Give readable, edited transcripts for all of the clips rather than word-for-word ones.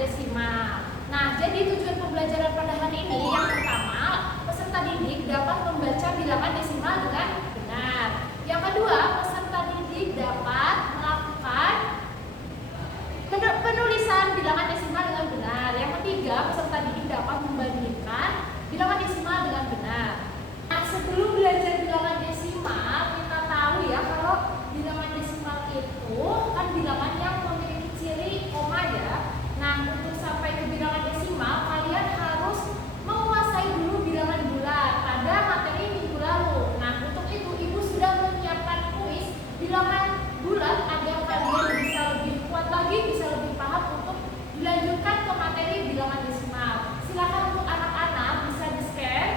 desimal. Nah, jadi tujuan pembelajaran pada hari ini yang pertama, peserta didik dapat membaca bilangan desimal dengan benar. Yang kedua, peserta didik dapat melakukan penulisan bilangan desimal dengan benar. Yang ketiga, peserta didik dapat membandingkan bilangan desimal dengan benar. Nah, sebelum belajar bilangan desimal, kita tahu ya kalau bilangan desimal itu kan bilangan yang memiliki ciri koma ya. Nah, untuk sampai ke bilangan desimal, kalian harus menguasai dulu bilangan bulat pada materi minggu lalu. Nah, untuk itu Ibu sudah menyiapkan kuis bilangan bulat agar kalian bisa lebih kuat lagi, bisa lebih paham untuk dilanjutkan ke materi bilangan desimal. Silakan untuk anak-anak bisa di-scan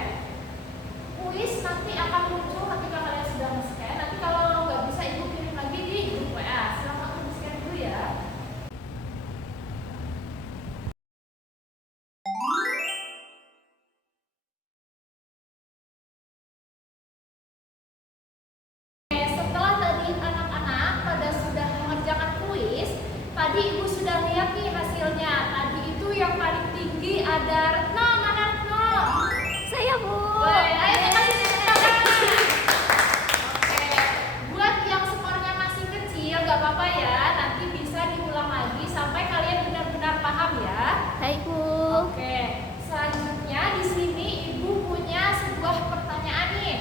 kuis, nanti akan muncul ketika kalian sudah men-scan. Nanti kalau nggak bisa Ibu kirim lagi di grup WA. Silakan untuk di-scan dulu ya. Setelah tadi anak-anak pada sudah mengerjakan kuis, tadi Ibu sudah lihat nih hasilnya. Tadi itu yang paling tinggi ada Retno. Mana Retno? Saya, Bu. Ayo kasih tepuk tangan. Oke, buat yang skornya masih kecil gak apa-apa ya, nanti bisa diulang lagi sampai kalian benar-benar paham ya. Baik, Bu. Oke, selanjutnya di sini Ibu punya sebuah pertanyaan nih.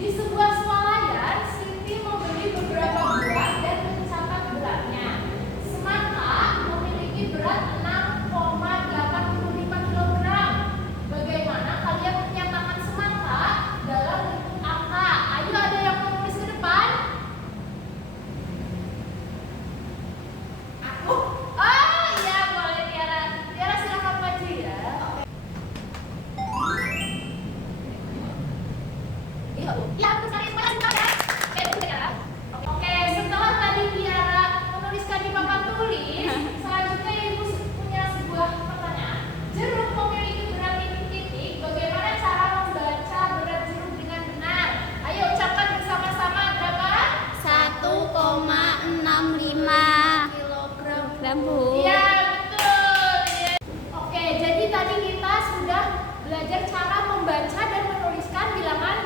Di sebuah swalayan, Siti membeli beberapa buah dan mencatat beratnya. Semangka memiliki berat 6,85 kg. Bagaimana kalian menyatakan semangka dalam bentuk angka? Ayo, ada yang mau nulis ke depan? Aku? Oh iya, boleh Tiara. Tiara silakan maju ya. Iya, Bu. Ya, aku cari semuanya sebentar ya. Oke, setelah tadi Tiara menuliskan di papan tulis, selanjutnya Ibu punya sebuah pertanyaan. Jeruk memiliki berat titik-titik. Bagaimana cara membaca berat jeruk dengan benar? Ayo ucapkan bersama-sama berapa? 1,65 kilogram, Bu. Iya, betul. Iya. Oke, jadi tadi kita sudah belajar cara membaca dan menuliskan bilangan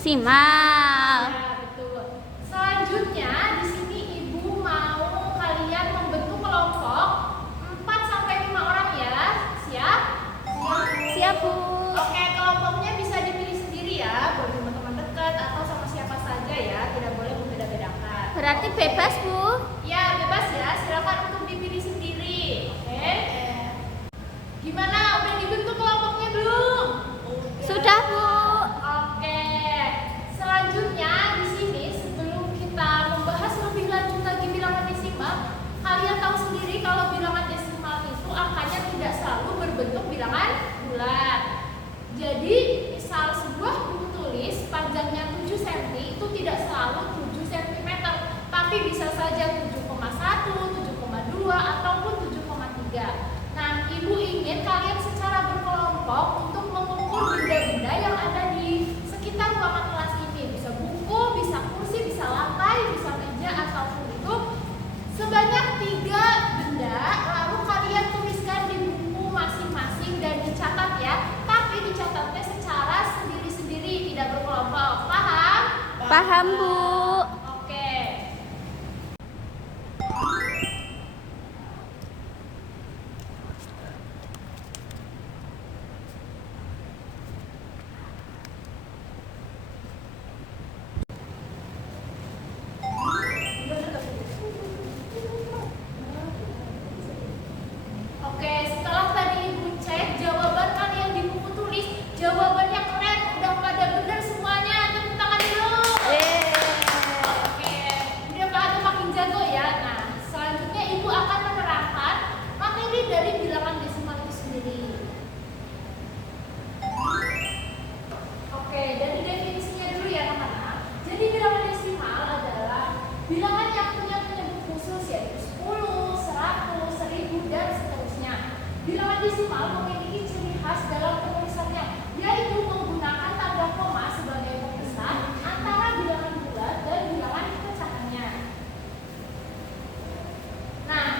Simal. Ya, betul. Selanjutnya di sini Ibu mau kalian membentuk kelompok 4 sampai 5 orang ya. Siap? Siap, Bu. Oke, kelompoknya bisa dipilih sendiri ya, boleh sama teman dekat atau sama siapa saja ya, tidak boleh membeda-bedakan. Berarti bebas, Bu. Ya, bebas ya, silakan untuk dipilih sendiri. Oke. Gimana? Udah dibentuk kelompoknya belum? Sudah, Bu. Oke. Selanjutnya di sini sebelum kita membahas lebih lanjut lagi bilangan desimal, kalian tahu sendiri kalau bilangan desimal itu angkanya tidak selalu berbentuk bilangan bulat. Jadi, misal sebuah buku tulis panjangnya 7 cm itu tidak selalu 7 cm, tapi bisa saja 7,1, 7,2 ataupun 7,3. Nah, Ibu ingin kalian secara berkelompok untuk mengukur benda-benda yang ada di sekitar ruangan kelas ini. Bisa buku, bisa kursi, bisa lantai, bisa meja, ataupun itu sebanyak 3 benda. Lalu kalian tuliskan di buku masing-masing dan dicatat ya. Tapi dicatatnya secara sendiri-sendiri, tidak berkelompok. Paham? Paham, Bu. Oke. Oke, setelah tadi Ibu cek jawaban kalian di buku tulis, jawabannya keren, udah pada benar semuanya. Tepuk tangan dulu. Oke, udah pada makin jago ya. Nah, selanjutnya Ibu akan menerangkan materi dari bilangan desimal itu sendiri. Oke, dari definisinya dulu ya anak-anak. Jadi bilangan desimal adalah bilangan yang punya penyebut khusus yaitu 10, 100, 1000 dan seterusnya. Bilangan desimal memiliki ciri khas dalam penulisannya, yaitu menggunakan tanda koma sebagai pemisah antara bilangan bulat dan bilangan pecahannya. Nah,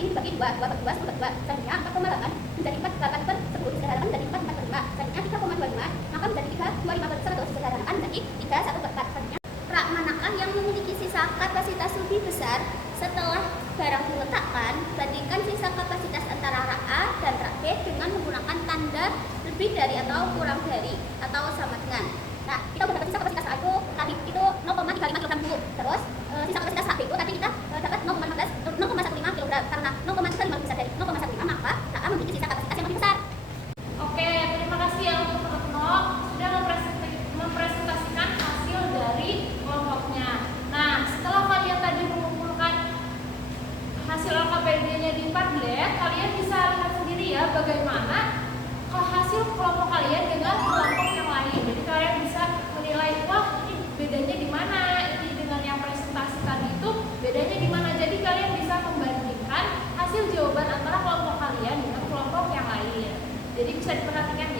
tadi dibagi 2 bagi 2, 10 bagi 2. Selanjutnya 4,8 menjadi 4,8 per 10 jika halaman menjadi 4 per 5. Selanjutnya 3,25 maka menjadi 3,25 per 100 jika halaman menjadi 3, 1 per 4. Selanjutnya Rak manakah yang memiliki sisa kapasitas lebih besar setelah barang diletakkan? Bandingkan sisa kapasitas antara rak A dan rak B dengan menggunakan tanda lebih dari atau kurang dari atau sama dengan. Nah, kita udah dapat sisa kapasitas A itu tadi itu 0,35 kg Bu. Terus sisa kapasitas A itu tadi kita dapat 0,15 kg. Karena 0,35 lebih besar dari 0,15 maka A memiliki sisa kapasitas yang lebih besar. Oke, terima kasih ya untuk Retno sudah mempresentasikan hasil dari kelompoknya. Nah, setelah kalian tadi mengumpulkan hasil LKPD-nya di Padlet, kalian bisa lihat sendiri ya bagaimana hasil kelompok kalian dengan kelompok yang lain. Jadi kalian bisa menilai, wah ini bedanya di mana, ini dengan yang presentasi tadi itu bedanya di mana. Jadi kalian bisa membandingkan hasil jawaban antara kelompok kalian dengan kelompok yang lain. Jadi bisa diperhatikan ya.